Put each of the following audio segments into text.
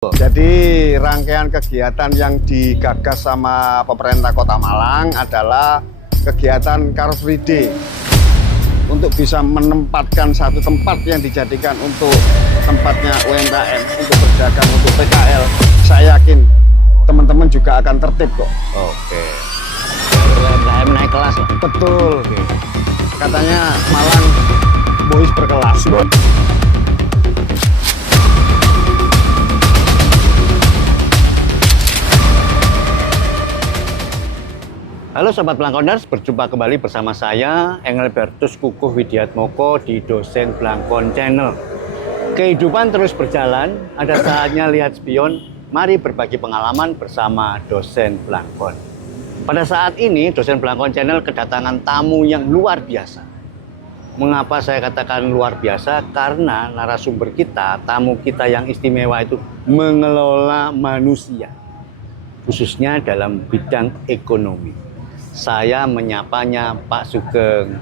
Jadi rangkaian kegiatan yang digagas sama pemerintah Kota Malang adalah kegiatan Car Free Day untuk bisa menempatkan satu tempat yang dijadikan untuk tempatnya UMKM, untuk berdagang, untuk PKL. Saya yakin teman-teman juga akan tertib kok. Oke. UMKM naik kelas ya? Betul. Katanya Malang boys berkelas. Halo Sobat Blangkoners, berjumpa kembali bersama saya Engelbertus Kukuh Widiatmoko di Dosen Blangkon Channel. Kehidupan terus berjalan, ada saatnya lihat spion. Mari berbagi pengalaman bersama Dosen Blangkon. Pada saat ini Dosen Blangkon Channel kedatangan tamu yang luar biasa. Mengapa saya katakan luar biasa? Karena narasumber kita, tamu kita yang istimewa itu mengelola manusia, khususnya dalam bidang ekonomi. Saya menyapanya Pak Sugeng.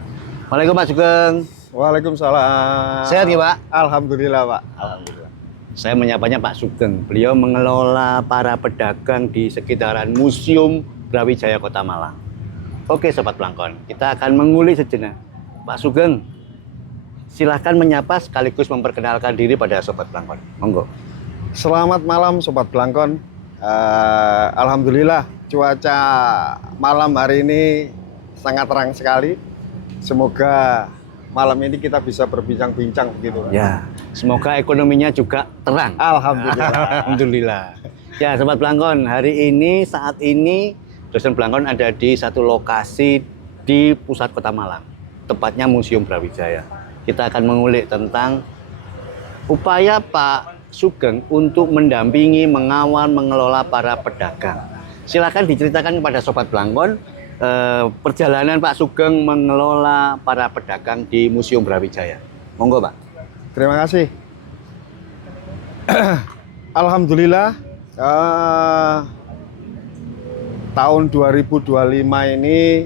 Waalaikumsalam Pak Sugeng. Waalaikumsalam. Sehat ya Pak? Alhamdulillah Pak. Alhamdulillah. Saya menyapanya Pak Sugeng. Beliau mengelola para pedagang di sekitaran Museum Brawijaya Kota Malang. Oke Sobat Blangkon, kita akan mengulik sejenak. Pak Sugeng, silahkan menyapa sekaligus memperkenalkan diri pada Sobat Blangkon. Monggo. Selamat malam Sobat Blangkon. Alhamdulillah cuaca malam hari ini sangat terang sekali. Semoga malam ini kita bisa berbincang-bincang begitu. Ya, semoga ekonominya juga terang. Alhamdulillah. Alhamdulillah. Ya, Sobat Blangkon, hari ini saat ini Dosen Blangkon ada di satu lokasi di pusat Kota Malang, tepatnya Museum Brawijaya. Kita akan mengulik tentang upaya Pak Sugeng untuk mendampingi, mengawal, mengelola para pedagang. Silakan diceritakan kepada Sobat Blangkon perjalanan Pak Sugeng mengelola para pedagang di Museum Brawijaya. Monggo Pak. Terima kasih. Alhamdulillah tahun 2025 ini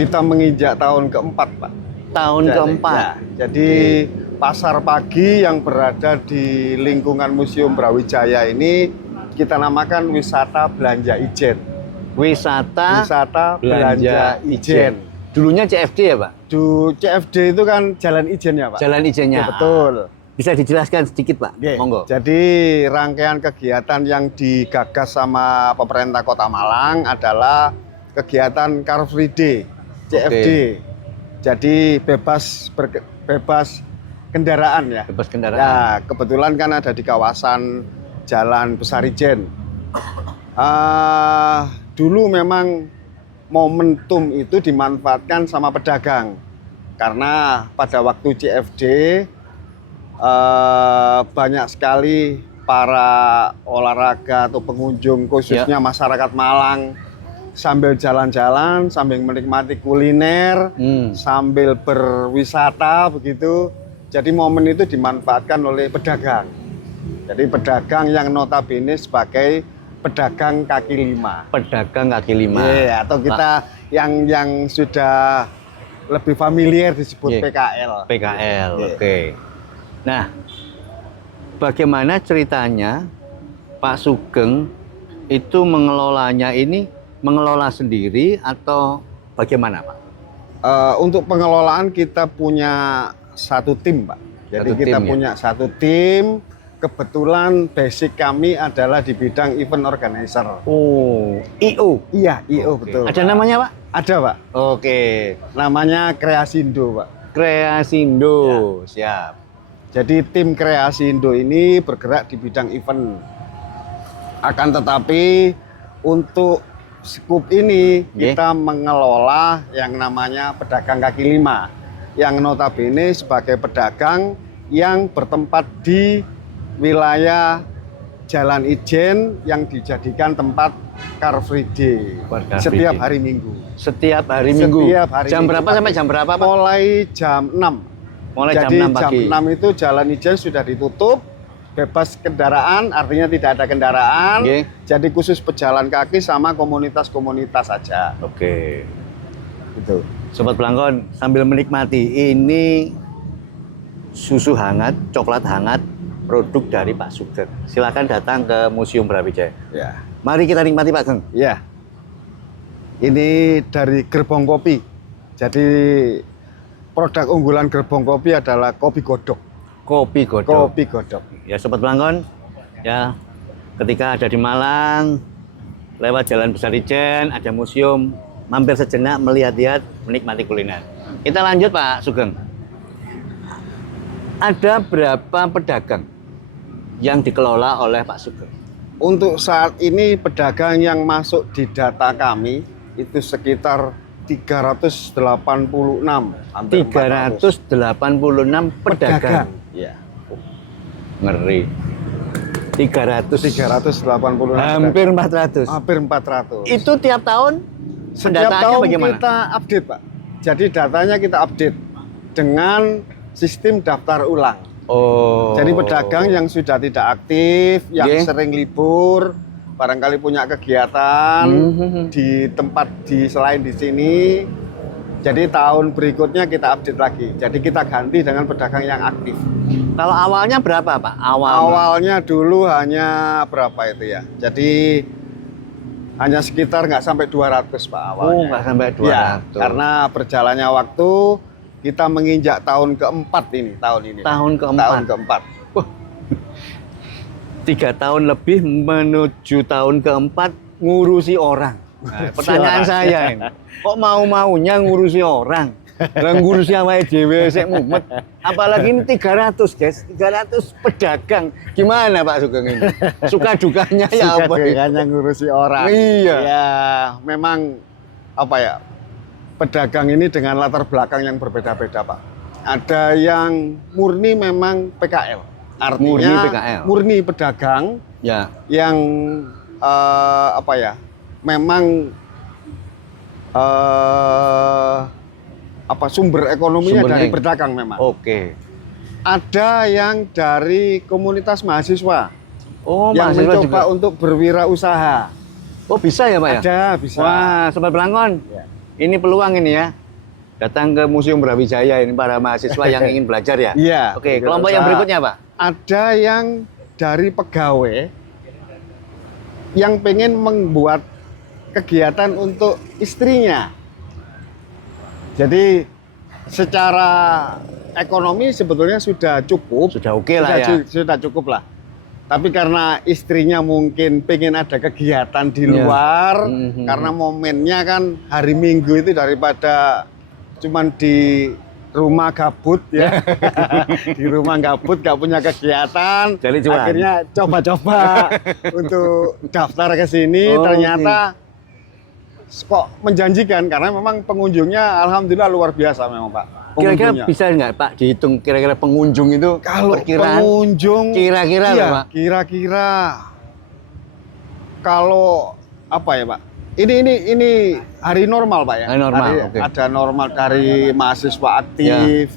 kita menginjak tahun keempat Pak. Tahun keempat. Ya, jadi pasar pagi yang berada di lingkungan Museum Brawijaya ini kita namakan wisata belanja ijen. Wisata belanja ijen. Dulunya CFD ya Pak? CFD itu kan jalan ijen ya Pak? Jalan ijennya. Ya, betul. Bisa dijelaskan sedikit Pak? Oke. Monggo. Jadi rangkaian kegiatan yang digagas sama pemerintah Kota Malang adalah kegiatan Car Free Day, CFD. Oke. Jadi bebas kendaraan ya. Bebas kendaraan. Ya, kebetulan kan ada di kawasan Jalan Besar Ijen. Dulu memang momentum itu dimanfaatkan sama pedagang. Karena pada waktu CFD banyak sekali para olahraga atau pengunjung khususnya masyarakat Malang sambil jalan-jalan, sambil menikmati kuliner, sambil berwisata begitu. Jadi momen itu dimanfaatkan oleh pedagang. Jadi pedagang yang notabene sebagai pedagang kaki lima. Pedagang kaki lima. Yeah, atau kita yang sudah lebih familiar disebut PKL. PKL, Yeah. Oke. Nah, bagaimana ceritanya Pak Sugeng itu mengelolanya ini? Mengelola sendiri atau bagaimana Pak? Untuk pengelolaan kita punya satu tim Pak. Jadi kita punya satu tim. Kebetulan basic kami adalah di bidang event organizer. Oh, IO? Iya, IO betul. Ada namanya Pak? Ada Pak. Oke. Namanya Kreasindo Pak. Kreasindo, siap. Jadi tim Kreasindo ini bergerak di bidang event. Akan tetapi untuk skup ini kita mengelola yang namanya pedagang kaki lima, yang notabene sebagai pedagang yang bertempat di wilayah Jalan Ijen yang dijadikan tempat Car Free Day setiap hari Minggu. Setiap hari Minggu. Jam berapa sampai jam berapa Pak? Mulai jam 6. Mulai Jadi jam 6 pagi. Jam 6 itu Jalan Ijen sudah ditutup, bebas kendaraan, artinya tidak ada kendaraan. Jadi khusus pejalan kaki sama komunitas-komunitas saja. Oke. Gitu. Sobat Blangkon, sambil menikmati ini susu hangat, coklat hangat, produk dari Pak Sugeng. Silakan datang ke Museum Brawijaya. Ya. Mari kita nikmati Pak Geng. Ya. Ini dari Gerbong Kopi. Jadi produk unggulan Gerbong Kopi adalah kopi godok. Kopi godok. Kopi godok. Ya Sobat Blangkon, ya ketika ada di Malang, lewat Jalan Besar Ijen, ada museum, mampir sejenak, melihat-lihat, menikmati kuliner. Kita lanjut Pak Sugeng. Ada berapa pedagang yang dikelola oleh Pak Sugeng? Untuk saat ini pedagang yang masuk di data kami itu sekitar 386, hampir 386 pedagang. Ya. Ngeri. 386 Hampir 400. hampir 400. Itu tiap tahun Setiap pendataannya tahun bagaimana? kita update, Pak. Jadi datanya kita update dengan sistem daftar ulang. Oh. Jadi pedagang yang sudah tidak aktif, yang Nggih. sering libur, barangkali punya kegiatan di tempat selain di sini. Jadi tahun berikutnya kita update lagi. Jadi kita ganti dengan pedagang yang aktif. Kalau awalnya berapa Pak? Awalnya dulu hanya berapa itu ya? Jadi hanya sekitar nggak sampai 200 Pak awalnya. Oh, nggak sampai 200. Ya, karena berjalannya waktu kita menginjak tahun keempat ini, tahun ini. Tahun keempat. Tahun keempat. 3 tahun lebih menuju tahun keempat ngurusi orang. Nah, pertanyaan saya ini, kok mau-maunya ngurusi orang? Lah ngurusi awake dhewe sik mumet. Apalagi ini 300, guys. 300 pedagang. Gimana Pak Sugeng ini? Suka dukanya ya apa? Hanya ngurusi orang. Iya. Ya, memang apa ya? Pedagang ini dengan latar belakang yang berbeda-beda, Pak. Ada yang murni memang PKL. Artinya Murni PKL. murni pedagang Ya. yang apa ya? Memang apa sumber ekonominya Sumbernya. dari pedagang memang. Oke. Ada yang dari komunitas mahasiswa Oh, yang mahasiswa mencoba juga. untuk berwirausaha. Oh, bisa ya, Pak ya? Ada, bisa. Wah, Sobat Blangkon. Ya. Ini peluang ini ya. Datang ke Museum Brawijaya ini para mahasiswa yang ingin belajar ya. Iya. Oke, kelompok yang berikutnya, Pak. Ada yang dari pegawai yang pengen membuat kegiatan untuk istrinya. Jadi secara ekonomi sebetulnya sudah cukup. Sudah oke lah ya. Sudah cukup lah. Tapi karena istrinya mungkin pengen ada kegiatan di Iya. luar, Mhm. karena momennya kan hari Minggu itu daripada cuman di rumah gabut ya, di rumah gabut gak punya kegiatan, Cari cuan. akhirnya coba-coba untuk daftar ke sini, Oh, ternyata kok menjanjikan karena memang pengunjungnya alhamdulillah luar biasa memang Pak. Kira-kira Pengunjungnya. bisa nggak Pak dihitung kira-kira pengunjung itu? Kalau perkiraan pengunjung kira-kira iya, lah, Pak. Kira-kira kalau apa ya Pak? Ini hari normal Pak ya. Hari normal, oke. Ada normal dari mahasiswa aktif,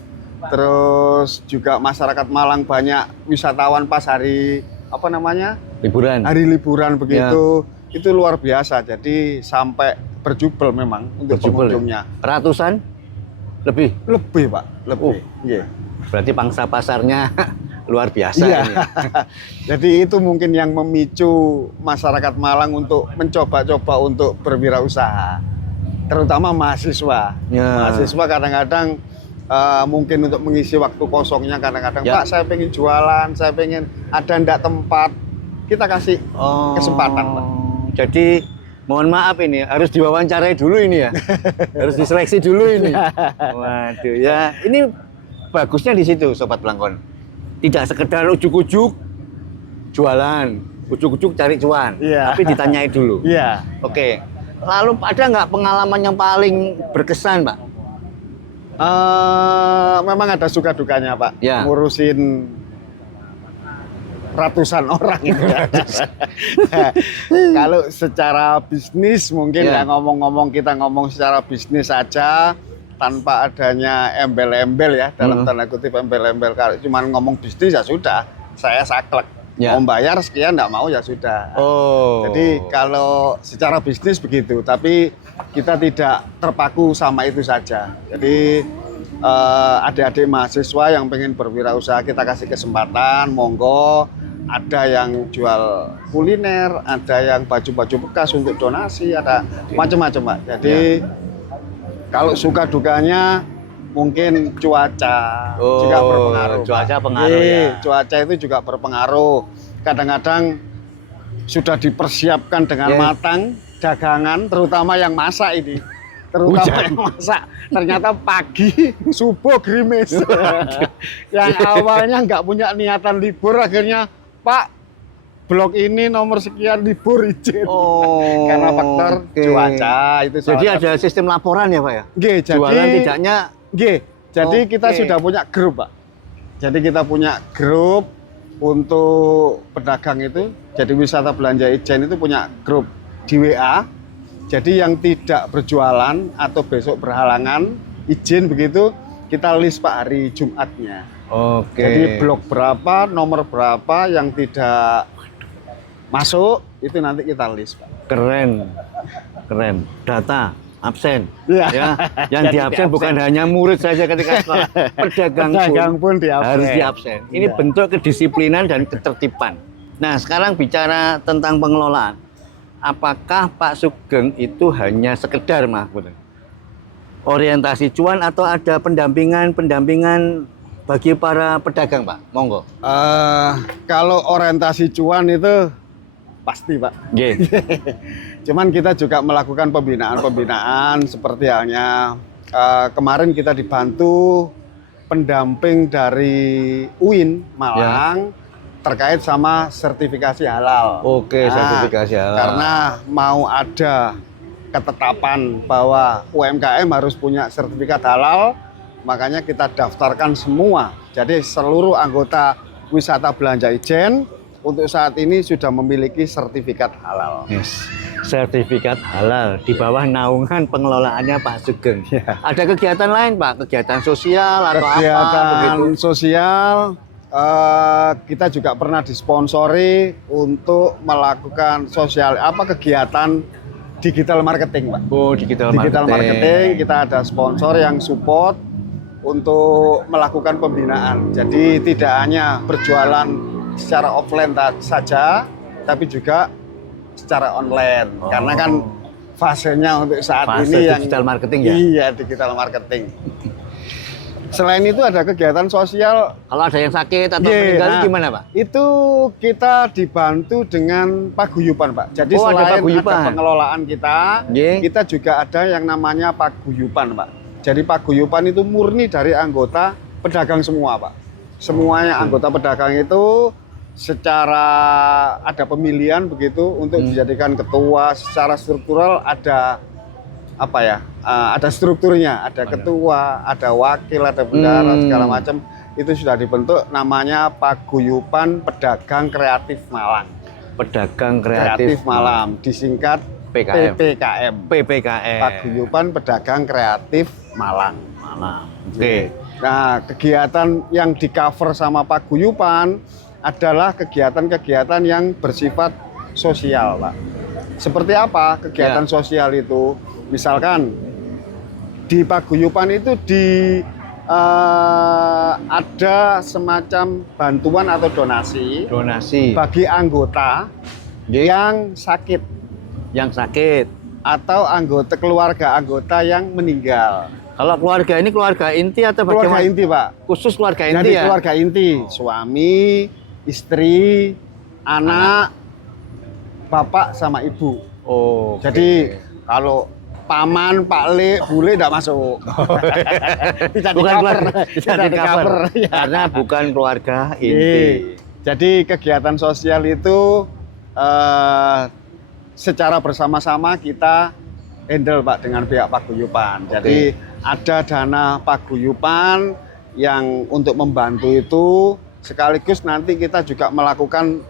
terus juga masyarakat Malang banyak wisatawan pas hari apa namanya? liburan. Hari liburan begitu. Itu luar biasa. Jadi sampai berjubel memang untuk Berjubel ya? pengunjungnya. Ratusan lebih. Lebih Pak, lebih. Iya. Berarti pangsa pasarnya luar biasa Iya. ini. Jadi itu mungkin yang memicu masyarakat Malang untuk mencoba-coba untuk berwirausaha, terutama mahasiswa. Ya. Mahasiswa kadang-kadang mungkin untuk mengisi waktu kosongnya kadang-kadang Ya. Pak saya pengen jualan, saya pengen ada ndak tempat, kita kasih kesempatan Pak. Jadi mohon maaf ini harus diwawancarai dulu ini ya. Harus diseleksi dulu ini. Waduh ya, ini bagusnya di situ Sobat Blangkon. Tidak sekedar ujuk-ujuk jualan, ujuk-ujuk cari cuan, Iya. tapi ditanyai dulu. Iya. Oke. Lalu ada nggak pengalaman yang paling berkesan, Pak? Memang ada suka dukanya Pak, Ya. ngurusin ratusan orang itu. Kalau secara bisnis mungkin Ya. ya ngomong-ngomong kita ngomong secara bisnis saja tanpa adanya embel-embel ya dalam tanda kutip embel-embel. Kalau cuma ngomong bisnis ya sudah, saya saklek. Ya. Mau bayar sekian nggak mau ya sudah. Oh. Jadi kalau secara bisnis begitu, tapi kita tidak terpaku sama itu saja. Jadi adik-adik mahasiswa yang pengen berwirausaha kita kasih kesempatan, monggo. Ada yang jual kuliner, ada yang baju-baju bekas untuk donasi, ada macam-macam Pak. Jadi kalau suka dukanya mungkin cuaca juga berpengaruh. Cuaca pengaruh ya. Cuaca itu juga berpengaruh. Kadang-kadang sudah dipersiapkan dengan matang dagangan, terutama yang masak ini. Terutama yang masak, ternyata pagi subuh gerimis. Yang awalnya nggak punya niatan libur, akhirnya Pak, blok ini nomor sekian libur izin. Karena faktor cuaca itu. Jadi ada sistem laporan ya Pak ya? Jualan tidaknya. Jadi kita sudah punya grup Pak. Jadi kita punya grup untuk pedagang itu. Jadi wisata belanja Ijen itu punya grup di WA. Jadi yang tidak berjualan atau besok berhalangan izin begitu, kita list Pak hari Jumatnya. Jadi blok berapa, nomor berapa yang tidak masuk, itu nanti kita list Pak. Keren, keren. Data, absen. Ya. Yang di absen bukan hanya murid saja ketika sekolah, pedagang pun harus di absen. Ini bentuk kedisiplinan dan ketertiban. Nah, sekarang bicara tentang pengelolaan. Apakah Pak Sugeng itu hanya sekedar orientasi cuan atau ada pendampingan bagi para pedagang Pak? Monggo. Kalau orientasi cuan itu pasti Pak. Cuman kita juga melakukan pembinaan seperti halnya kemarin kita dibantu pendamping dari UIN Malang terkait sama sertifikasi halal. Sertifikasi halal. Karena mau ada ketetapan bahwa UMKM harus punya sertifikat halal, makanya kita daftarkan semua. Jadi seluruh anggota wisata belanja Ijen untuk saat ini sudah memiliki sertifikat halal. Sertifikat halal di bawah naungan pengelolaannya Pak Sugeng. Ada kegiatan lain Pak? Kegiatan sosial atau kegiatan sosial. Kita juga pernah disponsori untuk melakukan kegiatan digital marketing Pak. Digital marketing. Kita ada sponsor yang support untuk melakukan pembinaan. Jadi tidak hanya berjualan secara offline saja, tapi juga secara online. Karena kan fasenya untuk saat ini yang digital marketing ya? Iya, digital marketing. Selain itu ada kegiatan sosial. Kalau ada yang sakit atau meninggal gimana Pak? Itu kita dibantu dengan paguyuban Pak. Jadi selain ada pengelolaan kita juga ada yang namanya paguyuban Pak. Jadi paguyuban itu murni dari anggota pedagang semua Pak. Semuanya anggota pedagang itu secara ada pemilihan begitu untuk dijadikan ketua. Secara struktural ada ada strukturnya, ada ketua, ada wakil, ada bendahara, segala macam. Itu sudah dibentuk, namanya Paguyuban Pedagang Kreatif Malang. Pedagang Kreatif Malang, disingkat PPKM. Paguyuban Pedagang Kreatif Malang. Nah, kegiatan yang di cover sama Paguyuban adalah kegiatan-kegiatan yang bersifat sosial, Pak. Seperti apa kegiatan sosial itu? Misalkan di Paguyuban itu ada semacam bantuan atau donasi bagi anggota yang sakit atau keluarga anggota yang meninggal. Kalau keluarga ini keluarga inti atau bagaimana? Keluarga inti Pak. Khusus keluarga inti. Jadi keluarga inti, suami, istri, anak, bapak sama ibu. Jadi kalau paman, Pak Le, bule tidak masuk. Tidak di cover. Karena bukan keluarga inti. Jadi kegiatan sosial itu secara bersama-sama kita handle Pak dengan pihak Paguyuban. Jadi ada dana Paguyuban yang untuk membantu itu, sekaligus nanti kita juga melakukan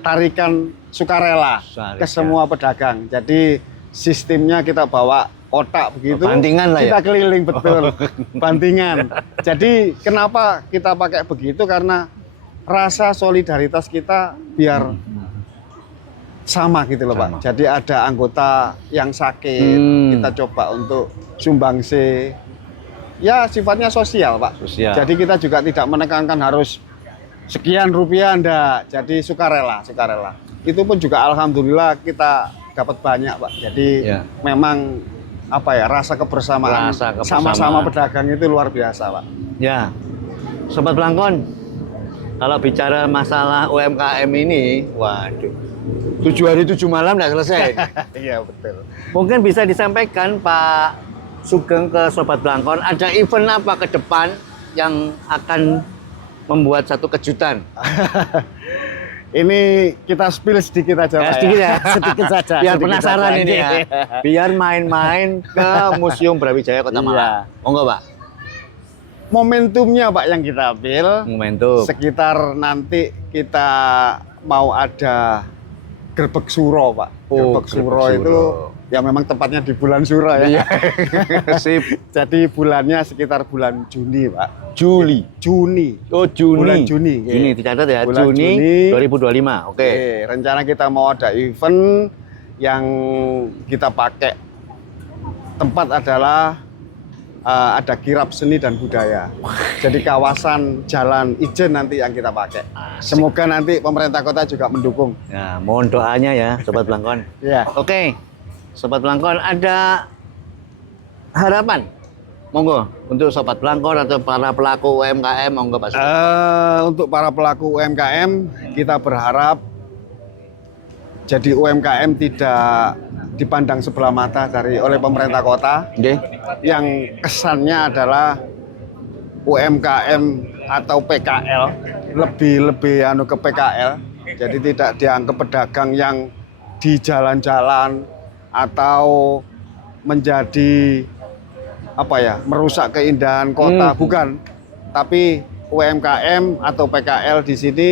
tarikan sukarela ke semua pedagang. Jadi sistemnya kita bawa kotak begitu, bantingan lah kita keliling betul, bantingan. Jadi kenapa kita pakai begitu? Karena rasa solidaritas kita biar sama gitu loh Pak. Jadi ada anggota yang sakit, kita coba untuk sumbangsi ya sifatnya sosial, Pak. Sosial. Jadi kita juga tidak menekankan harus sekian rupiah, enggak. Jadi sukarela. Itu pun juga alhamdulillah kita dapat banyak, Pak. Jadi Ya. memang apa ya, rasa kebersamaan sama-sama pedagang itu luar biasa, Pak. Ya, Sobat Blangkon, kalau bicara masalah UMKM ini, waduh, 7 hari 7 malam nggak selesai. Iya, betul. Mungkin bisa disampaikan Pak Sugeng ke Sobat Blangkon, ada event apa ke depan yang akan membuat satu kejutan? Ini kita spill sedikit aja, Pak. Sedikit ya, Sedikit saja. biar sedikit penasaran saja. ini ya. Biar main-main ke Museum Brawijaya Kota Malang. Monggo, Pak. Momentumnya, Pak, yang kita ambil Momentum. sekitar nanti kita mau ada gerbek suro, Pak. Oh, Gerbek gerbek suro suro. itu ya memang tepatnya di bulan suro ya. Iya. Sip. Jadi bulannya sekitar bulan Juni, Pak. Juni. Oh, Juni. Bulan Juni. Juni dicatat ya, Bulan Juni, Juni 2025. Oke. Rencana kita mau ada event yang kita pakai tempat adalah ada kirab seni dan budaya. Jadi kawasan Jalan Ijen nanti yang kita pakai. Asik. Semoga nanti pemerintah kota juga mendukung. Nah, mohon doanya ya, Sobat Blangkon. Ya. Oke, Sobat Blangkon, ada harapan? Monggo, untuk Sobat Blangkon atau para pelaku UMKM, monggo Pak Sugeng. Untuk para pelaku UMKM, kita berharap jadi UMKM tidak dipandang sebelah mata oleh pemerintah kota. Nggih. Yang kesannya adalah UMKM atau PKL lebih ke PKL. Jadi tidak dianggap pedagang yang di jalan-jalan atau menjadi apa ya, merusak keindahan kota, bukan. Tapi UMKM atau PKL di sini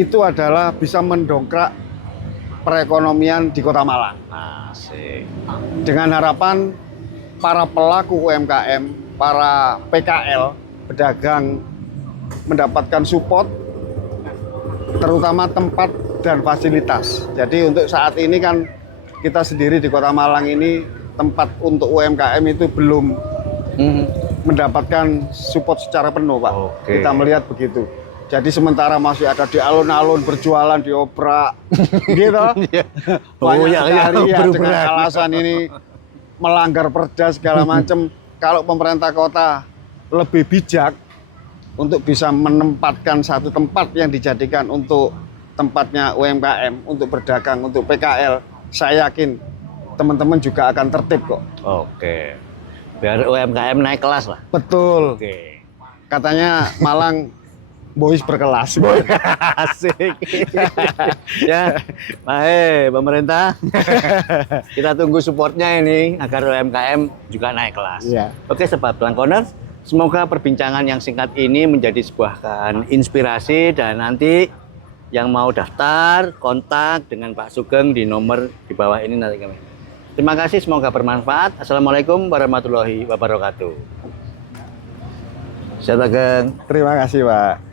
itu adalah bisa mendongkrak perekonomian di Kota Malang. Asik. Dengan harapan para pelaku UMKM, para PKL, pedagang mendapatkan support, terutama tempat dan fasilitas. Jadi untuk saat ini kan kita sendiri di Kota Malang ini tempat untuk UMKM itu belum mendapatkan support secara penuh, Pak. Oke. Kita melihat begitu. Jadi sementara masih ada di alun-alun berjualan di obrak, gitu. Banyak ya, sekali ya beruberan. dengan alasan ini melanggar perda segala macam. Kalau pemerintah kota lebih bijak untuk bisa menempatkan satu tempat yang dijadikan untuk tempatnya UMKM, untuk berdagang, untuk PKL, saya yakin teman-teman juga akan tertib kok. Oke. Biar UMKM naik kelas lah. Betul. Oke. Katanya Malang boys berkelas. Asik. Ya, baik pemerintah. Kita tunggu supportnya ini agar UMKM juga naik kelas. Iya. Oke, Sobat Blangkoners, semoga perbincangan yang singkat ini menjadi sebuah inspirasi dan nanti yang mau daftar kontak dengan Pak Sugeng di nomor di bawah ini nanti kami. Terima kasih, semoga bermanfaat. Assalamualaikum warahmatullahi wabarakatuh. Saya Sugeng. Terima kasih, Pak.